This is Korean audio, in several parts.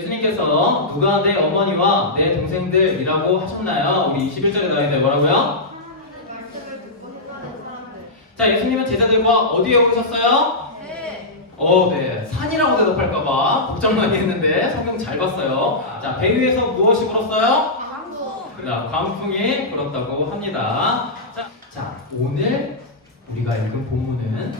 예수님께서 누가 내 어머니와 내 동생들이라고 하셨나요? 우리 21절에 나와 있는데 뭐라고요? 말씀을 듣고 행하는 사람들. 자, 예수님은 제자들과 어디에 오르셨어요? 네. 산이라고 대답할까봐 걱정 많이 했는데 성경 잘 봤어요. 자, 배 위에서 무엇이 불었어요? 자, 광풍이 불었다고 합니다. 자, 오늘 우리가 읽은 본문은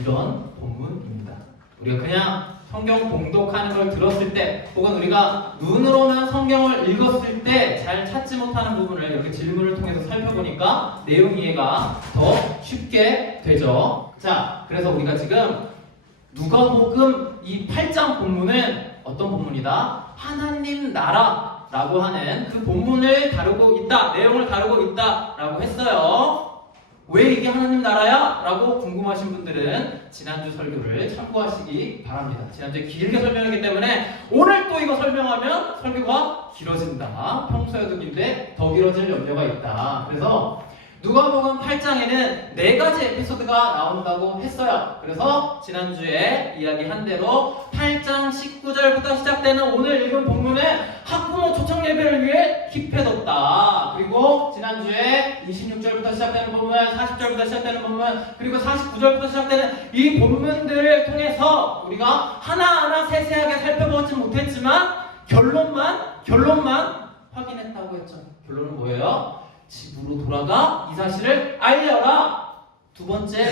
이런 본문입니다. 우리가 그냥 성경 봉독하는 걸 들었을 때 혹은 우리가 눈으로만 성경을 읽었을 때 잘 찾지 못하는 부분을 이렇게 질문을 통해서 살펴보니까 내용 이해가 더 쉽게 되죠. 자, 그래서 우리가 지금 누가복음 이 8장 본문은 어떤 본문이다? 하나님 나라라고 하는 그 본문을 다루고 있다, 내용을 다루고 있다라고 했어요. 왜 이게 하나님 나라야? 라고 궁금하신 분들은 지난주 설교를 참고하시기 바랍니다. 지난주에 길게 설명했기 때문에 오늘 또 이거 설명하면 설교가 길어진다. 평소에도 긴데 더 길어질 염려가 있다. 그래서 누가복음 8장에는 4가지 에피소드가 나온다고 했어요. 그래서 지난주에 이야기한 대로 8장 19절부터 시작되는 오늘 읽은 본문은 학부모 초청 예배를 위해 힙해뒀다. 그리고 지난주에 26절부터 시작되는 본문, 40절부터 시작되는 본문, 그리고 49절부터 시작되는 이 본문들을 통해서 우리가 하나하나 세세하게 살펴보지 못했지만 결론만 확인했다고 했죠. 결론은 뭐예요? 집으로 돌아가 이 사실을 알려라. 두 번째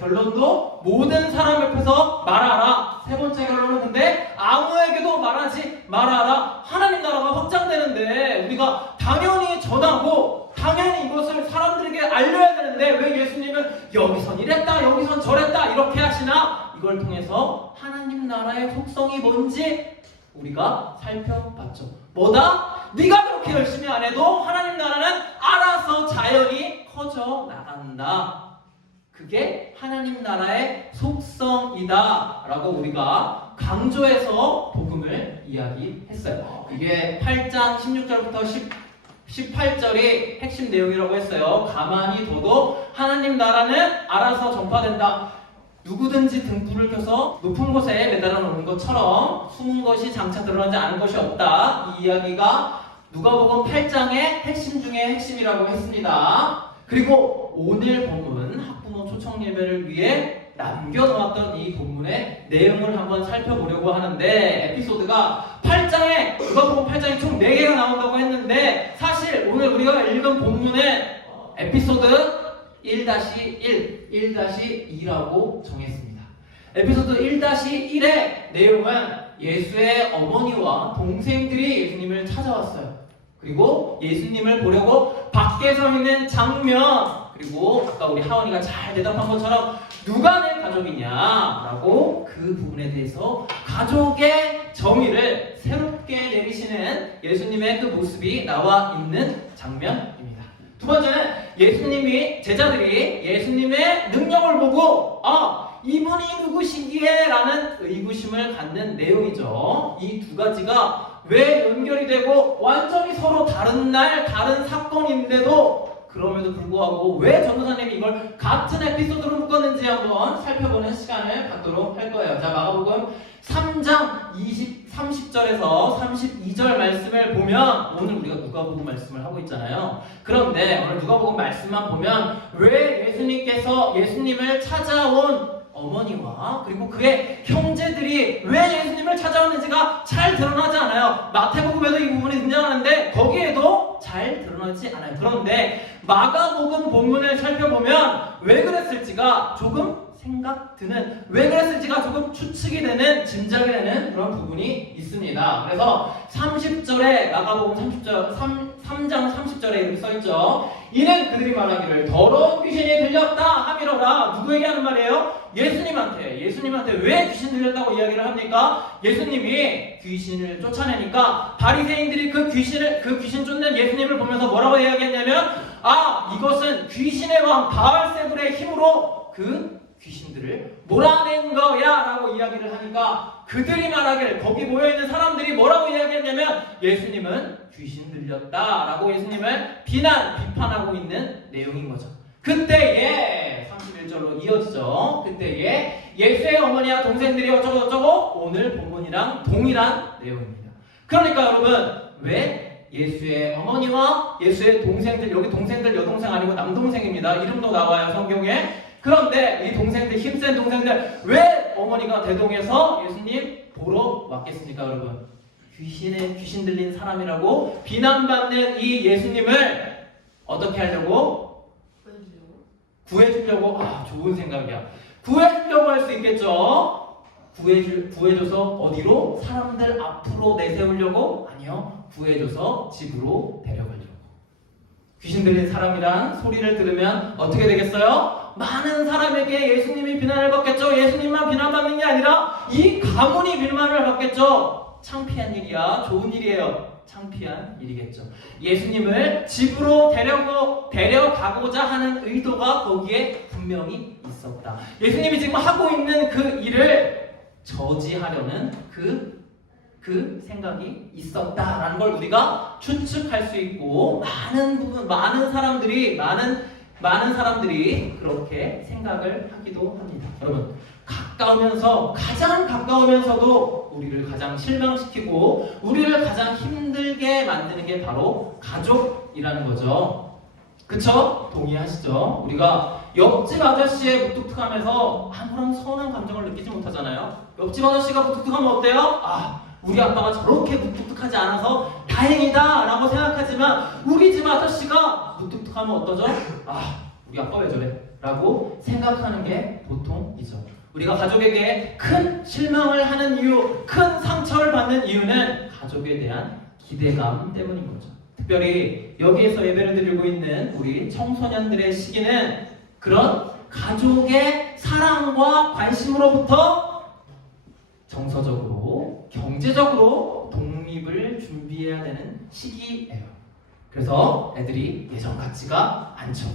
결론도 모든 사람 옆에서 말하라. 세 번째 결론은 근데 아무에게도 말하지 말아라. 하나님 나라가 확장되는데 우리가 당연히 전하고 당연히 이것을 사람들에게 알려야 되는데 왜 예수님은 여기선 이랬다 여기선 저랬다 이렇게 하시나? 이걸 통해서 하나님 나라의 속성이 뭔지 우리가 살펴봤죠. 뭐다? 네가 그렇게 열심히 안 해도 하나님 나라는 알아서 자연히 커져 나간다. 그게 하나님 나라의 속성이다 라고 우리가 강조해서 복음을 이야기했어요. 이게 8장 16절부터 18절이 핵심 내용이라고 했어요. 가만히 둬도 하나님 나라는 알아서 전파된다. 누구든지 등불을 켜서 높은 곳에 매달아 놓는 것처럼 숨은 것이 장차 드러나지 않은 것이 없다. 이 이야기가 누가복음 8장의 핵심 중에 핵심이라고 했습니다. 그리고 오늘 본문 학부모 초청 예배를 위해 남겨놓았던 이 본문의 내용을 한번 살펴보려고 하는데 에피소드가 8장에 누가복음 8장에 총 4개가 나온다고 했는데 사실 오늘 우리가 읽은 본문은 에피소드 1-1, 1-2라고 정했습니다. 에피소드 1-1의 내용은 예수의 어머니와 동생들이 예수님을 찾아왔어요. 그리고 예수님을 보려고 밖에 서 있는 장면, 그리고 아까 우리 하원이가 잘 대답한 것처럼 누가 내 가족이냐라고 그 부분에 대해서 가족의 정의를 새롭게 내리시는 예수님의 그 모습이 나와 있는 장면입니다. 두 번째는 제자들이 예수님의 능력을 보고 이분이 누구시기에? 라는 의구심을 갖는 내용이죠. 이 두 가지가 왜 연결이 되고 완전히 서로 다른 날 다른 사건인데도 그럼에도 불구하고 왜 전도사님이 이걸 같은 에피소드로 묶었는지 한번 살펴보는 시간을 갖도록 할 거예요. 자, 마가복음 3장 30절에서 32절 말씀을 보면 오늘 우리가 누가복음 말씀을 하고 있잖아요. 그런데 오늘 누가복음 말씀만 보면 왜 예수님께서 예수님을 찾아온 어머니와 그리고 그의 형제들이 왜 예수님을 찾아왔는지가 잘 드러나지 않아요. 마태복음에도 이 부분이 등장하는데 거기에도 잘 드러나지 않아요. 그런데 마가복음 본문을 살펴보면 왜 그랬을지가 조금 생각드는, 왜 그랬을지가 조금 추측이 되는, 짐작이 되는 그런 부분이 있습니다. 그래서 30절에 마가복음 3장 30절에 이렇게 써있죠. 이는 그들이 말하기를 더러운 귀신이 들렸다 하미로라. 누구에게 하는 말이에요? 예수님한테 왜 귀신 들렸다고 이야기를 합니까? 예수님이 귀신을 쫓아내니까 바리새인들이 그 귀신 쫓는 예수님을 보면서 뭐라고 이야기했냐면 이것은 귀신의 왕 바알세불의 힘으로 그 귀신들을 몰아낸 거야 라고 이야기를 하니까 그들이 말하길 거기 모여있는 사람들이 뭐라고 이야기했냐면 예수님은 귀신 들렸다 라고 예수님을 비판하고 있는 내용인 거죠. 그때에 31절로 이어지죠. 그때에 예수의 어머니와 동생들이 어쩌고저쩌고 오늘 본문이랑 동일한 내용입니다. 그러니까 여러분 왜 예수의 어머니와 예수의 동생들, 여기 동생들 여동생 아니고 남동생입니다. 이름도 나와요 성경에. 그런데 이 동생들, 힘센 동생들 왜 어머니가 대동해서 예수님 보러 왔겠습니까 여러분? 귀신 들린 사람이라고 비난받는 이 예수님을 어떻게 하려고? 구해주려고. 아, 좋은 생각이야. 구해주려고 할 수 있겠죠? 구해줘서 어디로? 사람들 앞으로 내세우려고? 아니요. 구해줘서 집으로 데려가려고. 귀신 들린 사람이란 소리를 들으면 어떻게 되겠어요? 많은 사람에게 예수님이 비난을 받겠죠. 예수님만 비난받는 게 아니라 이 가문이 비난을 받겠죠. 창피한 일이야. 좋은 일이에요. 창피한 일이겠죠. 예수님을 집으로 데려가고자 하는 의도가 거기에 분명히 있었다. 예수님이 지금 하고 있는 그 일을 저지하려는 그 생각이 있었다라는 걸 우리가 추측할 수 있고 많은 사람들이 그렇게 생각을 하기도 합니다. 여러분 가장 가까우면서도 우리를 가장 실망시키고 우리를 가장 힘들게 만드는 게 바로 가족이라는 거죠. 그쵸? 동의하시죠? 우리가 옆집 아저씨의 무뚝뚝함에서 아무런 선한 감정을 느끼지 못하잖아요. 옆집 아저씨가 무뚝뚝하면 어때요? 아, 우리 아빠가 저렇게 무뚝뚝하지 않아서 다행이다 라고 생각하지만 우리 집 아저씨가 무뚝뚝하면 어떠죠? 아, 우리 아빠 왜 저래? 라고 생각하는 게 보통이죠. 우리가 가족에게 큰 실망을 하는 이유, 큰 상처를 받는 이유는 가족에 대한 기대감 때문인 거죠. 특별히 여기에서 예배를 드리고 있는 우리 청소년들의 시기는 그런 가족의 사랑과 관심으로부터 정서적으로, 경제적으로 독립을 준비해야 되는 시기예요. 그래서 애들이 예전 같지가 않죠.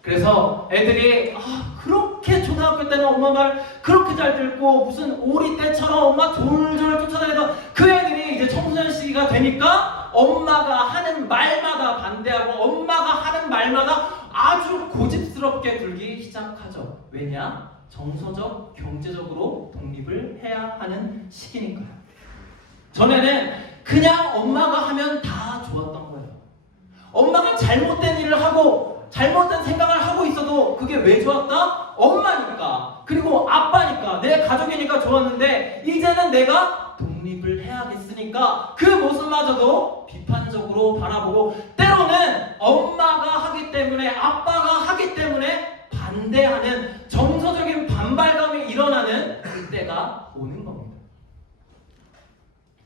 그래서 애들이 그렇게 초등학교 때는 엄마 말 그렇게 잘 듣고 무슨 오리 떼처럼 엄마 졸졸 쫓아다니던 그 애들이 이제 청소년 시기가 되니까 엄마가 하는 말마다 반대하고 엄마가 하는 말마다 아주 고집스럽게 굴기 시작하죠. 왜냐? 정서적, 경제적으로 독립을 해야 하는 시기니까요. 전에는 그냥 엄마가 하면 다 좋았던 거예요. 엄마가 잘못된 일을 하고 잘못된 생각을 하고 있어도 그게 왜 좋았다? 엄마니까, 그리고 아빠니까, 내 가족이니까 좋았는데 이제는 내가 독립을 해야겠으니까 그 모습마저도 비판적으로 바라보고 때로는 엄마가 하기 때문에, 아빠가 하기 때문에 반대하는 정서적인 반발감이 일어나는 그때가 오는 겁니다.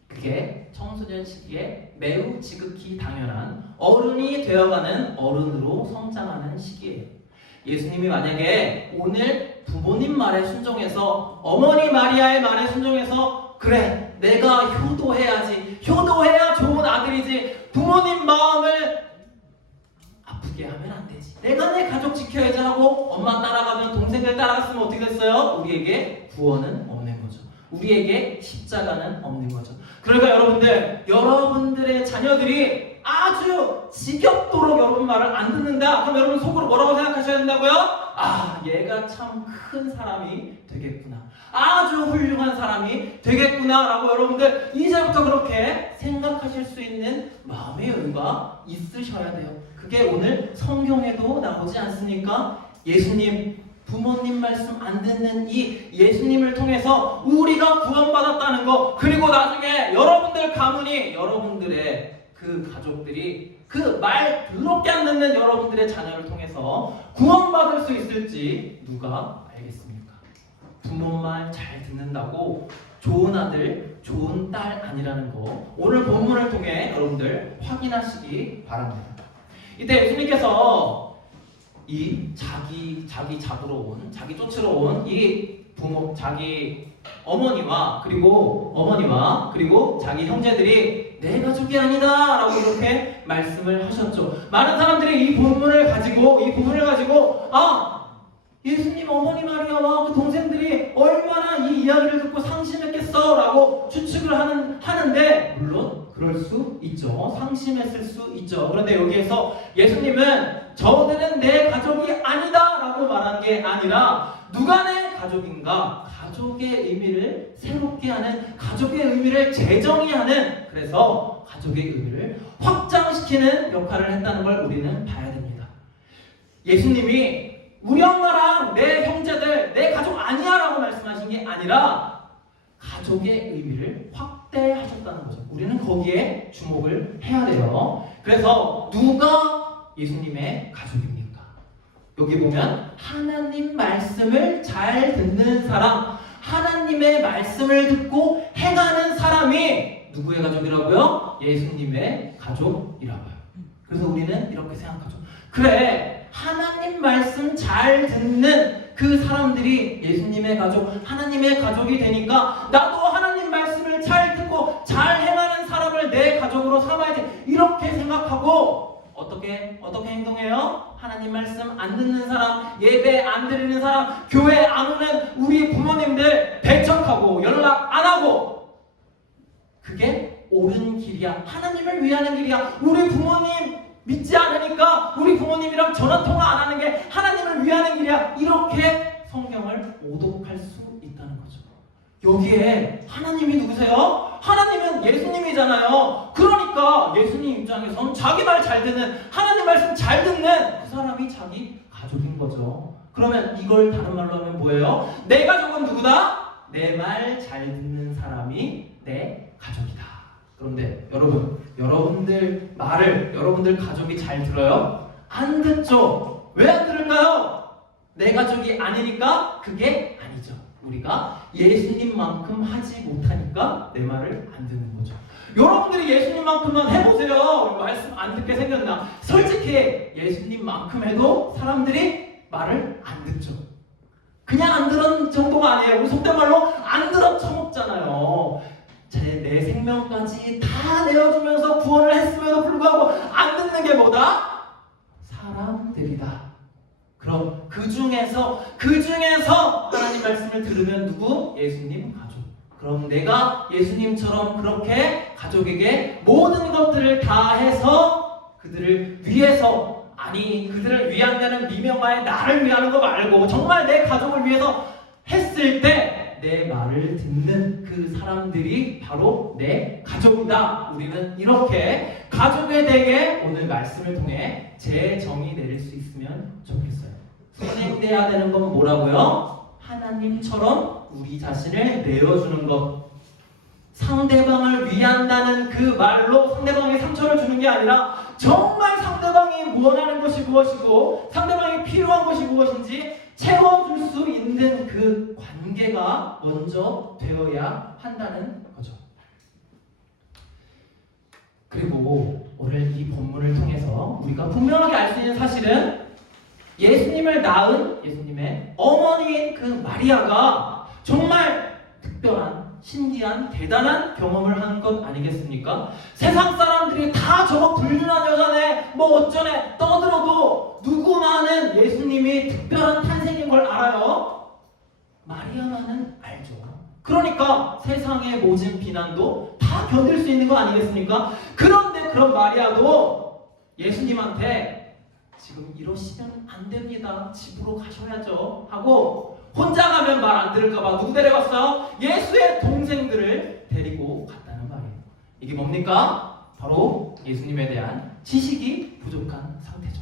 그게 청소년 시기에 매우 지극히 당연한 어른이 되어가는 어른으로 성장하는 시기예요. 예수님이 만약에 오늘 부모님 말에 순종해서, 어머니 마리아의 말에 순종해서, 그래 내가 효도해야지, 효도해야 좋은 아들이지, 부모님 마음을 아프게 하면 안 되지, 내가 내 가족 지켜야지 하고 엄마 따라가면, 동생들 따라갔으면 어떻게 됐어요? 우리에게 구원은 없는 거죠. 우리에게 십자가는 없는 거죠. 그러니까 여러분들의 자녀들이 아주 지겹도록 여러분 말을 안 듣는다. 그럼 여러분 속으로 뭐라고 생각하셔야 된다고요? 아, 얘가 참 큰 사람이 되겠구나, 아주 훌륭한 사람이 되겠구나 라고 여러분들 이제부터 그렇게 생각하실 수 있는 마음의 여유가 있으셔야 돼요. 그게 오늘 성경에도 나오지 않습니까? 예수님, 부모님 말씀 안 듣는 이 예수님을 통해서 우리가 구원받았다는 거, 그리고 나중에 여러분들 가문이, 여러분들의 그 가족들이 그 말 더럽게 안 듣는 여러분들의 자녀를 통해서 구원받을 수 있을지 누가 알겠습니까? 부모 말 잘 듣는다고 좋은 아들, 좋은 딸 아니라는 거 오늘 본문을 통해 여러분들 확인하시기 바랍니다. 이때 예수님께서 이 자기 잡으러 온, 자기 쫓으러 온 이 부모, 자기 어머니와 그리고 자기 형제들이 내 가족이 아니다 라고 이렇게 말씀을 하셨죠. 많은 사람들이 이 부분을 가지고 예수님 어머니 마리아와 그 동생들이 얼마나 이 이야기를 듣고 상심했겠어 라고 추측을 하는데, 물론 그럴 수 있죠. 상심했을 수 있죠. 그런데 여기에서 예수님은 저들은 내 가족이 아니다 라고 말한 게 아니라 누가 내 가족인가? 가족의 의미를 새롭게 하는, 가족의 의미를 재정의하는, 그래서 가족의 의미를 확장시키는 역할을 했다는 걸 우리는 봐야 됩니다. 예수님이 우리 엄마랑 내 형제들, 내 가족 아니야 라고 말씀하신 게 아니라 가족의 의미를 확대하셨다는 거죠. 우리는 거기에 주목을 해야 돼요. 그래서 누가 예수님의 가족입니까? 여기 보면 하나님 말씀을 잘 듣는 사람, 하나님의 말씀을 듣고 행하는 사람이 누구의 가족이라고요? 예수님의 가족이라고요. 그래서 우리는 이렇게 생각하죠. 그래, 하나님 말씀 잘 듣는 그 사람들이 예수님의 가족, 하나님의 가족이 되니까 나도 하나님 말씀을 잘 듣고 잘 행하는 사람을 내 가족으로 삼아야 돼. 이렇게 생각하고 어떻게 행동해요? 하나님 말씀 안 듣는 사람, 예배 안 드리는 사람, 교회 안 오는 우리 부모님들 배척하고 연락 안 하고, 그게 옳은 길이야. 하나님을 위하는 길이야. 우리 부모님 믿지 않으니까 우리 부모님이랑 전화통화 안 하는 게 하나님을 위하는 길이야. 이렇게 성경을 오독할 수 있다는 거죠. 여기에 하나님이 누구세요? 하나님은 예수님이잖아요. 그러니까 예수님 입장에서는 자기 말 잘 듣는, 하나님 말씀 잘 듣는 그 사람이 자기 가족인 거죠. 그러면 이걸 다른 말로 하면 뭐예요? 내 가족은 누구다? 내 말 잘 듣는 사람이 내 가족이다. 그런데 여러분들 말을 여러분들 가족이 잘 들어요? 안 듣죠. 왜 안 들을까요? 내 가족이 아니니까 그게 아니죠. 우리가 예수님만큼 하지 못하니까 내 말을 안 듣는 거죠. 여러분들이 예수님만큼만 해보세요. 말씀 안 듣게 생겼나? 솔직히 예수님만큼 해도 사람들이 말을 안 듣죠. 그냥 안 들은 정도가 아니에요. 우리 속된 말로 안 들어 처먹잖아요. 내 생명까지 다 내어주면서 구원을 했음에도 불구하고 안 듣는 게 뭐다? 사람들이다. 그럼 그 중에서 하나님 말씀을 들으면 누구? 예수님 가족. 그럼 내가 예수님처럼 그렇게 가족에게 모든 것들을 다 해서 그들을 위해서, 아니 그들을 위한다는 미명하에 나를 위하는 거 말고 정말 내 가족을 위해서 했을 때 내 말을 듣는 그 사람들이 바로 내 가족이다. 우리는 이렇게 가족에 대해 오늘 말씀을 통해 재정의 내릴 수 있으면 좋겠어요. 선행돼야 되는 건 뭐라고요? 하나님처럼 우리 자신을 내어주는 것. 상대방을 위한다는 그 말로 상대방에 상처를 주는 게 아니라 정말 상대방이 원하는 것이 무엇이고 상대방이 필요한 것이 무엇인지 채워줄 수 있는 그 관계가 먼저 되어야 한다는 거죠. 그리고 오늘 이 본문을 통해서 우리가 분명하게 알 수 있는 사실은 예수님을 낳은 예수님의 어머니인 그 마리아가 정말 특별한, 신기한, 대단한 경험을 한 것 아니겠습니까? 세상 사람들이 다 저거 불륜한 여자네, 뭐 어쩌네 떠들어도 누구만은 예수님이 특별한 탄생인 걸 알아요? 마리아만은 알죠. 그러니까 세상의 모진 비난도 다 견딜 수 있는 거 아니겠습니까? 그런데 그런 마리아도 예수님한테 지금 이러시면 안 됩니다. 집으로 가셔야죠. 하고 혼자 가면 말 안 들을까봐 누구 데려갔어요? 예수의 동생들을 데리고 갔다는 말이에요. 이게 뭡니까? 바로 예수님에 대한 지식이 부족한 상태죠.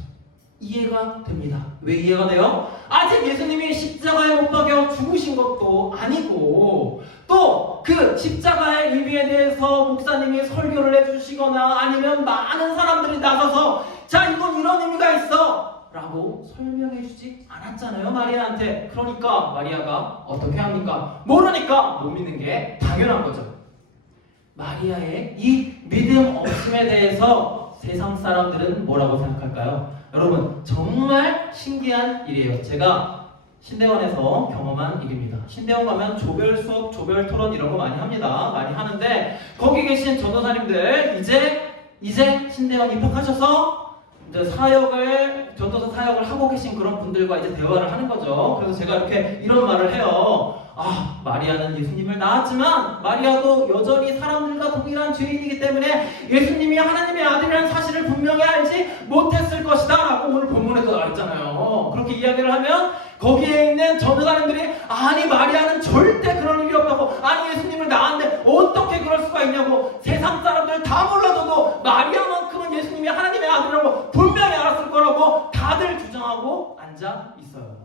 이해가 됩니다. 왜 이해가 돼요? 아직 예수님이 십자가에 못 박여 죽으신 것도 아니고 또 그 십자가의 의미에 대해서 목사님이 설교를 해주시거나 아니면 많은 사람들이 나서서 자 이건 이런 의미가 있어 라고 설명해주지 않았잖아요, 마리아한테. 그러니까 마리아가 어떻게 합니까? 모르니까 못 믿는 게 당연한 거죠. 마리아의 이 믿음 없음에 대해서 세상 사람들은 뭐라고 생각할까요? 여러분 정말 신기한 일이에요. 제가 신대원에서 경험한 일입니다. 신대원 가면 조별 수업, 조별 토론 이런 거 많이 합니다. 많이 하는데 거기 계신 전도사님들 이제 신대원 입학하셔서 이제 전도사 사역을 하고 계신 그런 분들과 이제 대화를 하는 거죠. 그래서 제가 이렇게 이런 말을 해요. 아, 마리아는 예수님을 낳았지만 마리아도 여전히 사람들과 동일한 죄인이기 때문에 예수님이 하나님의 아들이라는 사실을 분명히 알지 못했을 것이다 라고 오늘 본문에도 나와 있잖아요. 그렇게 이야기를 하면 거기에 있는 전도사님들이 아니 마리아는 절대 그런 일이 없다고, 아니 예수님을 낳았는데 어떻게 그럴 수가 있냐고, 세상 사람들 다 몰라줘도 마리아만큼은 예수님이 하나님의 아들이라고 분명히 알았을 거라고 다들 주장하고 앉아 있어요.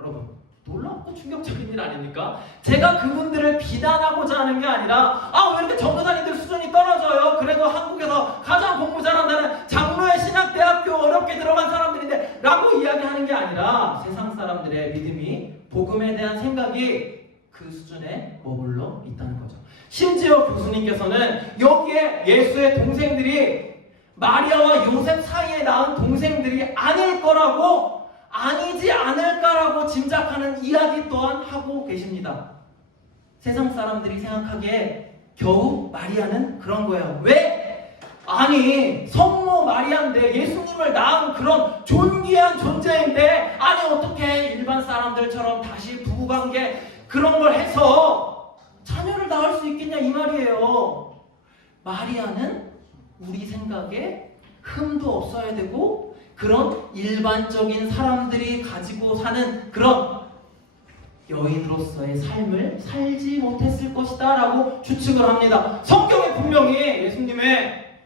여러분, 놀랍고 충격적인 일 아닙니까? 제가 그분들을 비난하고자 하는 게 아니라 왜 이렇게 전도사님들 수준이 떨어져요? 그래도 한국에서 가장 공부 잘한다는 장로의 신학대학교 어렵게 들어간 사람들인데 라고 이야기하는 게 아니라 세상 사람들의 믿음이, 복음에 대한 생각이 그 수준에 머물러 있다는 거죠. 심지어 교수님께서는 여기에 예수의 동생들이 마리아와 요셉 사이에 낳은 동생들이 아닐 거라고, 아니지 않을까라고 짐작하는 이야기 또한 하고 계십니다. 세상 사람들이 생각하기에 겨우 마리아는 그런 거예요. 왜? 아니 성모 마리아인데, 예수님을 낳은 그런 존귀한 존재인데, 아니 어떻게 일반 사람들처럼 다시 부부관계 그런 걸 해서 자녀를 낳을 수 있겠냐 이 말이에요. 마리아는 우리 생각에 흠도 없어야 되고 그런 일반적인 사람들이 가지고 사는 그런 여인으로서의 삶을 살지 못했을 것이다 라고 추측을 합니다. 성경에 분명히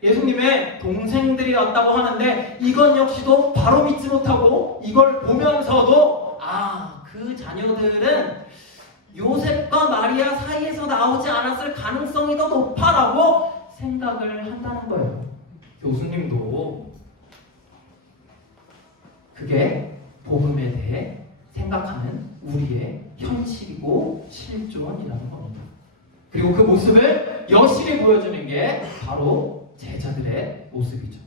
예수님의 동생들이 왔다고 하는데, 이건 역시도 바로 믿지 못하고 이걸 보면서도 그 자녀들은 요셉과 마리아 사이에서 나오지 않았을 가능성이 더 높아라고 생각을 한다는 거예요. 교수님도 그게 복음에 대해 생각하는 우리의 현실이고 실존이라는 겁니다. 그리고 그 모습을 여실히 보여주는 게 바로 제자들의 모습이죠.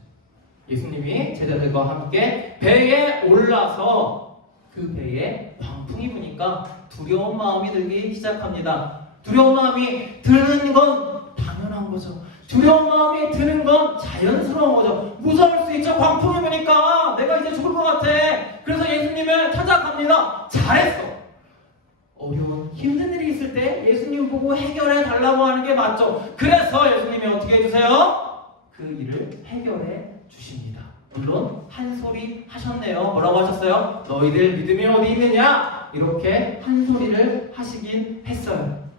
예수님이 제자들과 함께 배에 올라서 그 배에 광풍이 부니까 두려운 마음이 들기 시작합니다. 두려운 마음이 드는 건 당연한 거죠. 두려운 마음이 드는 건 자연스러운 거죠. 무서울 수 있죠. 광풍이 부니까 내가 이제 죽을 것 같아. 그래서 예수님을 찾아갑니다. 잘했어. 어려운 힘든 일이 있을 때 예수님 보고 해결해 달라고 하는 게 맞죠. 그래서 예수님이 어떻게 해주세요? 그 일을 해결해 주십니다. 물론 한 소리 하셨네요. 뭐라고 하셨어요? 너희들 믿음이 어디 있느냐? 이렇게 한 소리를 하시긴 했어요.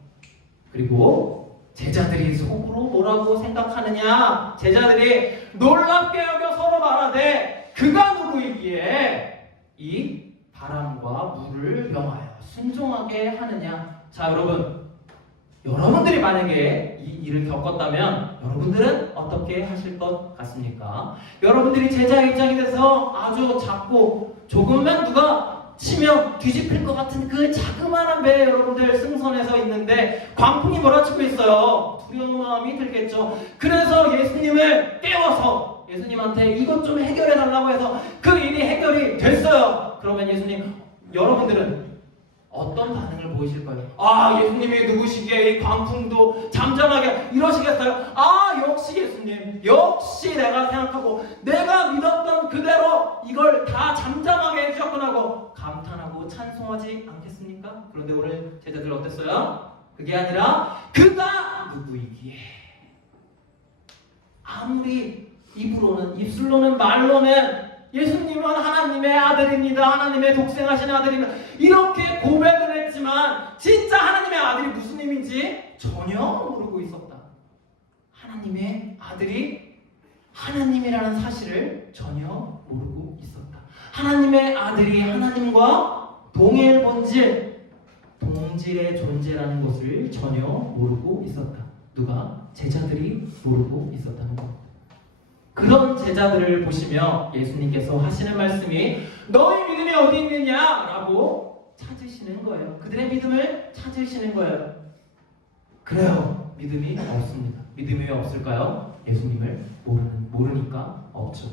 그리고 제자들이 속으로 뭐라고 생각하느냐? 제자들이 놀랍게 여겨 서로 말하되 그가 누구이기에 이 바람과 물을 명하여 순종하게 하느냐? 자, 여러분들이 만약에 이 일을 겪었다면 여러분들은 어떻게 하실 것 같습니까? 여러분들이 제자의 입장이 돼서 아주 작고 조금만 누가 치면 뒤집힐 것 같은 그 자그마한 배에 여러분들 승선해서 있는데 광풍이 몰아치고 있어요. 두려운 마음이 들겠죠. 그래서 예수님을 깨워서 예수님한테 이것 좀 해결해 달라고 해서 그 일이 해결이 됐어요. 그러면 여러분들은 어떤 반응을 보이실까요? 예수님이 누구시기에 이 광풍도 잠잠하게 이러시겠어요? 역시 예수님, 역시 내가 생각하고 내가 믿었던 그대로 이걸 다 잠잠하게 해주셨구나 하고 감탄하고 찬송하지 않겠습니까? 그런데 오늘 제자들 어땠어요? 그게 아니라 그가 누구이기에, 아무리 입술로는 말로는 예수님은 하나님의 아들입니다, 하나님의 독생하신 아들입니다 이렇게 고백을 했지만 진짜 하나님의 아들이 무슨 힘인지 전혀 모르고 있었다. 하나님의 아들이 하나님이라는 사실을 전혀 모르고 있었다. 하나님의 아들이 하나님과 동일 본질, 동질의 존재라는 것을 전혀 모르고 있었다. 누가? 제자들이 모르고 있었다는 겁니다. 그런 제자들을 보시며 예수님께서 하시는 말씀이 너희 믿음이 어디 있느냐라고 찾으시는 거예요. 그들의 믿음을 찾으시는 거예요. 그래요. 믿음이 없습니다. 믿음이 왜 없을까요? 예수님을 모르니까 없죠.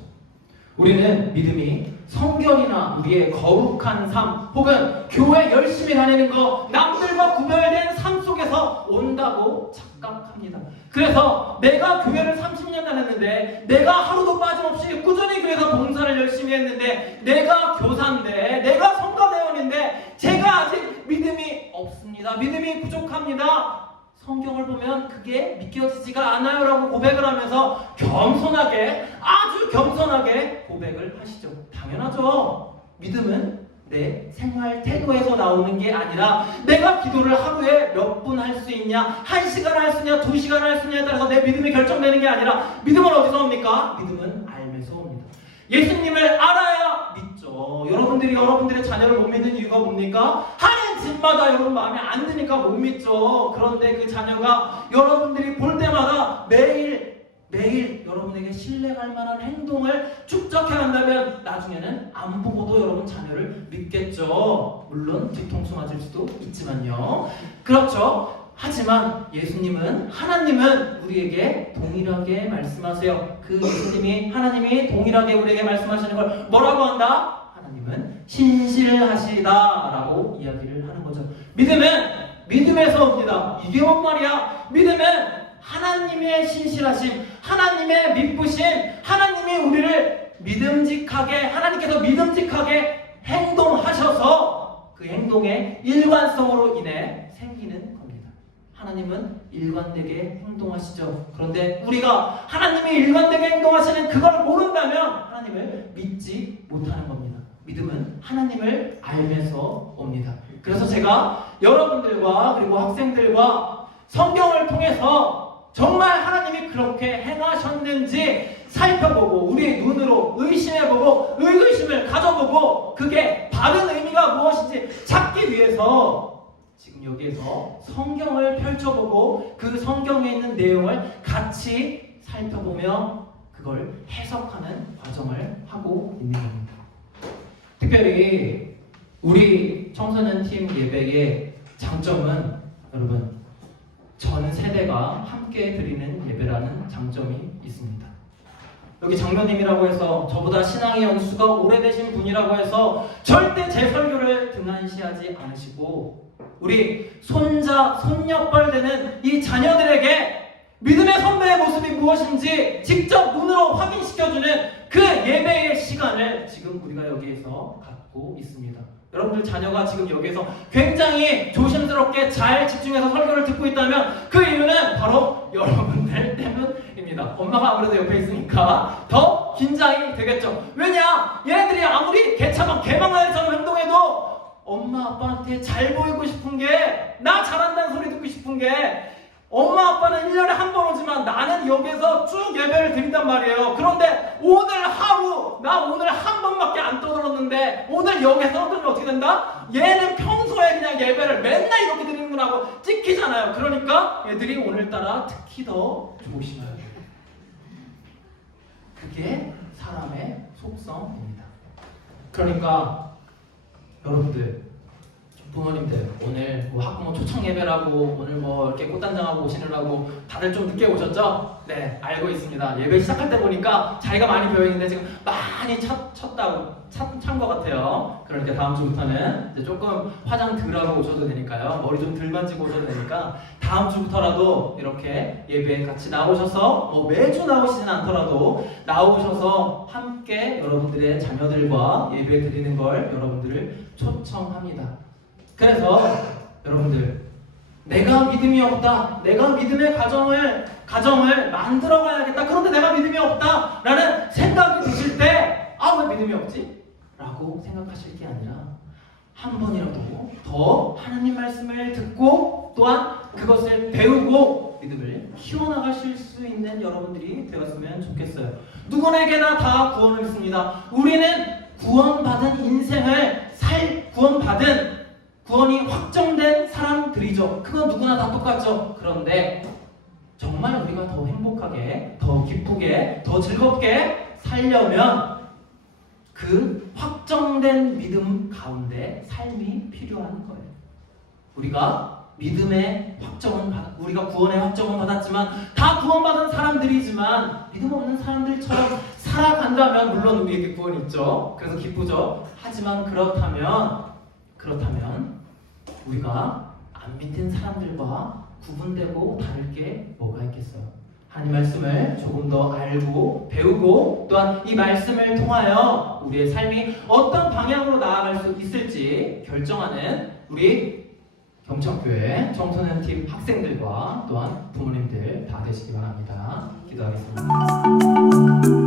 우리는 믿음이 성결이나 우리의 거룩한 삶 혹은 교회 열심히 다니는 거, 남들과 구별된 삶 속에서 온다고 착각합니다. 그래서 내가 교회를 30년 다녔는데, 내가 하루도 빠짐없이 꾸준히 교회에서 봉사를 열심히 했는데, 내가 교사인데, 내가 성가대원인데 제가 아직 믿음이 없습니다. 믿음이 부족합니다. 성경을 보면 그게 믿겨지지가 않아요 라고 고백을 하면서 겸손하게, 아주 겸손하게 고백을 하시죠. 당연하죠. 믿음은 내 생활 태도에서 나오는 게 아니라 내가 기도를 하루에 몇 분 할 수 있냐, 1시간 할 수 있냐, 2시간 할 수 있냐에 따라서 내 믿음이 결정되는 게 아니라 믿음은 어디서 옵니까? 믿음은 알면서 옵니다. 예수님을 알아야 믿죠. 여러분들이 여러분들의 자녀를 못 믿는 이유가 뭡니까? 하는 집마다 여러분 마음에 안 드니까 못 믿죠. 그런데 그 자녀가 여러분들이 볼 때마다 매일 여러분에게 신뢰할 만한 행동을 축적해 간다면 나중에는 안 보고도 여러분 자녀를 믿겠죠. 물론 뒤통수 맞을 수도 있지만요. 그렇죠. 하지만 예수님은, 하나님은 우리에게 동일하게 말씀하세요. 그 예수님이, 하나님이 동일하게 우리에게 말씀하시는 걸 뭐라고 한다? 하나님은 신실하시다라고 이야기를 하는 거죠. 믿음은 믿음에서 옵니다. 이게 뭔 말이야? 믿음은 하나님의 신실하심, 하나님의 믿으심, 하나님이 우리를 믿음직하게, 하나님께서 믿음직하게 행동하셔서 그 행동의 일관성으로 인해 생기는 겁니다. 하나님은 일관되게 행동하시죠. 그런데 우리가 하나님이 일관되게 행동하시는 그걸 모른다면 하나님을 믿지 못하는 겁니다. 믿음은 하나님을 알면서 옵니다. 그래서 제가 여러분들과 그리고 학생들과 성경을 통해서 정말 하나님이 그렇게 행하셨는지 살펴보고 우리의 눈으로 의심해보고 의구심을 가져보고 그게 바른 의미가 무엇인지 찾기 위해서 지금 여기에서 성경을 펼쳐보고 그 성경에 있는 내용을 같이 살펴보며 그걸 해석하는 과정을 하고 있는 겁니다. 특별히 우리 청소년 팀 예배의 장점은 여러분 전 세대가 함께 드리는 예배라는 장점이 있습니다. 여기 장로님이라고 해서 저보다 신앙의 연수가 오래되신 분이라고 해서 절대 제 설교를 등한시하지 않으시고 우리 손자, 손녀뻘 되는 이 자녀들에게 믿음의 선배의 모습이 무엇인지 직접 눈으로 확인시켜주는 그 예배의 시간을 지금 우리가 여기에서 갖고 있습니다. 여러분들 자녀가 지금 여기에서 굉장히 조심스럽게 잘 집중해서 설교를 듣고 있다면 그 이유는 바로 여러분들 때문입니다. 엄마가 아무래도 옆에 있으니까 더 긴장이 되겠죠. 왜냐? 얘네들이 아무리 개방한처럼 행동해도 엄마 아빠한테 잘 보이고 싶은 게, 나 잘한다는 소리 듣고 싶은 게, 엄마 아빠는 1년에 한 번 오지만 나는 여기서 쭉 예배를 드린단 말이에요. 그런데 오늘 하루, 나 오늘 한 번밖에 안 떠들었는데 오늘 여기에 떠들면 어떻게 된다? 얘는 평소에 그냥 예배를 맨날 이렇게 드리는구나 하고 찍히잖아요. 그러니까 얘들이 오늘따라 특히 더 조심해야 돼요. 그게 사람의 속성입니다. 그러니까 여러분들, 부모님들 오늘 뭐 학부모 초청 예배라고 오늘 뭐 이렇게 꽃단장하고 오시느라고 다들 좀 늦게 오셨죠? 네, 알고 있습니다. 예배 시작할 때 보니까 자리가 많이 비어있는데 지금 많이 찬 것 같아요. 그러니까 다음 주부터는 이제 조금 화장 덜 하고 오셔도 되니까요. 머리 좀 덜 만지고 오셔도 되니까 다음 주부터라도 이렇게 예배에 같이 나오셔서 뭐 매주 나오시진 않더라도 나오셔서 함께 여러분들의 자녀들과 예배 드리는 걸 여러분들을 초청합니다. 그래서 여러분들, 내가 믿음이 없다, 내가 믿음의 가정을 만들어가야겠다, 그런데 내가 믿음이 없다 라는 생각이 드실 때 왜 믿음이 없지? 라고 생각하실 게 아니라 한 번이라도 더 하나님 말씀을 듣고 또한 그것을 배우고 믿음을 키워나가실 수 있는 여러분들이 되었으면 좋겠어요. 누구에게나 다 구원을 있습니다. 우리는 구원받은 인생을 구원이 확정된 사람들이죠. 그건 누구나 다 똑같죠. 그런데 정말 우리가 더 행복하게, 더 기쁘게, 더 즐겁게 살려면 그 확정된 믿음 가운데 삶이 필요한 거예요. 우리가 우리가 구원의 확정은 받았지만 다 구원받은 사람들이지만 믿음 없는 사람들처럼 살아간다면 물론 우리에게 구원이 있죠. 그래서 기쁘죠. 하지만 그렇다면 우리가 안 믿는 사람들과 구분되고 다를 게 뭐가 있겠어요? 하나님 말씀을 조금 더 알고 배우고 또한 이 말씀을 통하여 우리의 삶이 어떤 방향으로 나아갈 수 있을지 결정하는 우리 경천교회 청소년팀 학생들과 또한 부모님들 다 되시기 바랍니다. 기도하겠습니다.